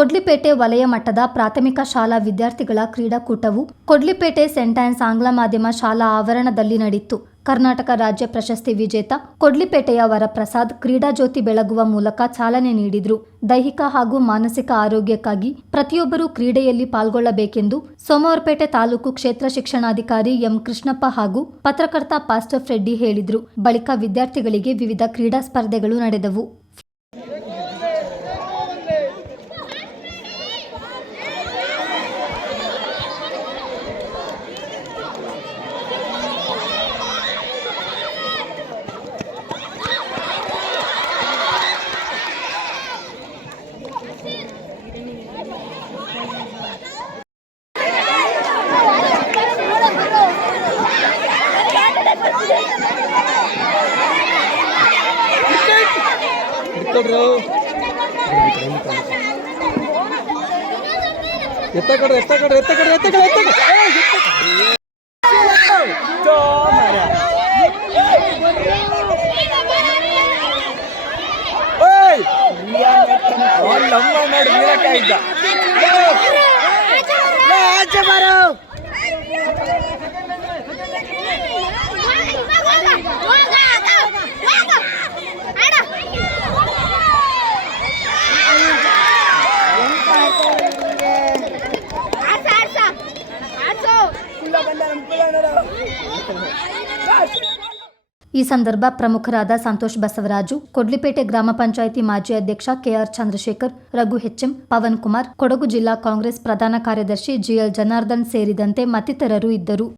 ಕೊಡ್ಲಿಪೇಟೆ ವಲಯ ಮಟ್ಟದ ಪ್ರಾಥಮಿಕ ಶಾಲಾ ವಿದ್ಯಾರ್ಥಿಗಳ ಕ್ರೀಡಾಕೂಟವು ಕೊಡ್ಲಿಪೇಟೆ ಸೆಂಟ್ ಆನ್ಸ್ ಆಂಗ್ಲ ಮಾಧ್ಯಮ ಶಾಲಾ ಆವರಣದಲ್ಲಿ ನಡೆಯಿತು. ಕರ್ನಾಟಕ ರಾಜ್ಯ ಪ್ರಶಸ್ತಿ ವಿಜೇತ ಕೊಡ್ಲಿಪೇಟೆಯ ವರಪ್ರಸಾದ್ ಕ್ರೀಡಾ ಜ್ಯೋತಿ ಬೆಳಗುವ ಮೂಲಕ ಚಾಲನೆ ನೀಡಿದ್ರು. ದೈಹಿಕ ಹಾಗೂ ಮಾನಸಿಕ ಆರೋಗ್ಯಕ್ಕಾಗಿ ಪ್ರತಿಯೊಬ್ಬರೂ ಕ್ರೀಡೆಯಲ್ಲಿ ಪಾಲ್ಗೊಳ್ಳಬೇಕೆಂದು ಸೋಮವಾರಪೇಟೆ ತಾಲೂಕು ಕ್ಷೇತ್ರ ಶಿಕ್ಷಣಾಧಿಕಾರಿ ಎಂ ಕೃಷ್ಣಪ್ಪ ಹಾಗೂ ಪತ್ರಕರ್ತ ಪಾಸ್ಟರ್ ಫ್ರೆಡ್ಡಿ ಹೇಳಿದ್ರು. ಬಳಿಕ ವಿದ್ಯಾರ್ಥಿಗಳಿಗೆ ವಿವಿಧ ಕ್ರೀಡಾ ಸ್ಪರ್ಧೆಗಳು ನಡೆದವು. ಎತ್ತ ಕಡ್ರಿ. ಚೋ ಮಾರ್ರೆ. ಏಯ್! ಅವ್ನ್ ನಮ್ಮ ನೋಡಿ ಇದ್ದ ಆಚೆ ಬಾರೋ ಈ ಸಂದರ್ಭ ಪ್ರಮುಖರಾದ ಸಂತೋಷ್ ಬಸವರಾಜು, ಕೊಡ್ಲಿಪೇಟೆ ಗ್ರಾಮ ಪಂಚಾಯಿತಿ ಮಾಜಿ ಅಧ್ಯಕ್ಷ ಕೆಆರ್ ಚಂದ್ರಶೇಖರ್, ರಘು ಹೆಚ್ಎಂ, ಪವನ್ ಕುಮಾರ್, ಕೊಡಗು ಜಿಲ್ಲಾ ಕಾಂಗ್ರೆಸ್ ಪ್ರಧಾನ ಕಾರ್ಯದರ್ಶಿ ಜಿಎಲ್ ಜನಾರ್ದನ್ ಸೇರಿದಂತೆ ಮತ್ತಿತರರು ಇದ್ದರು.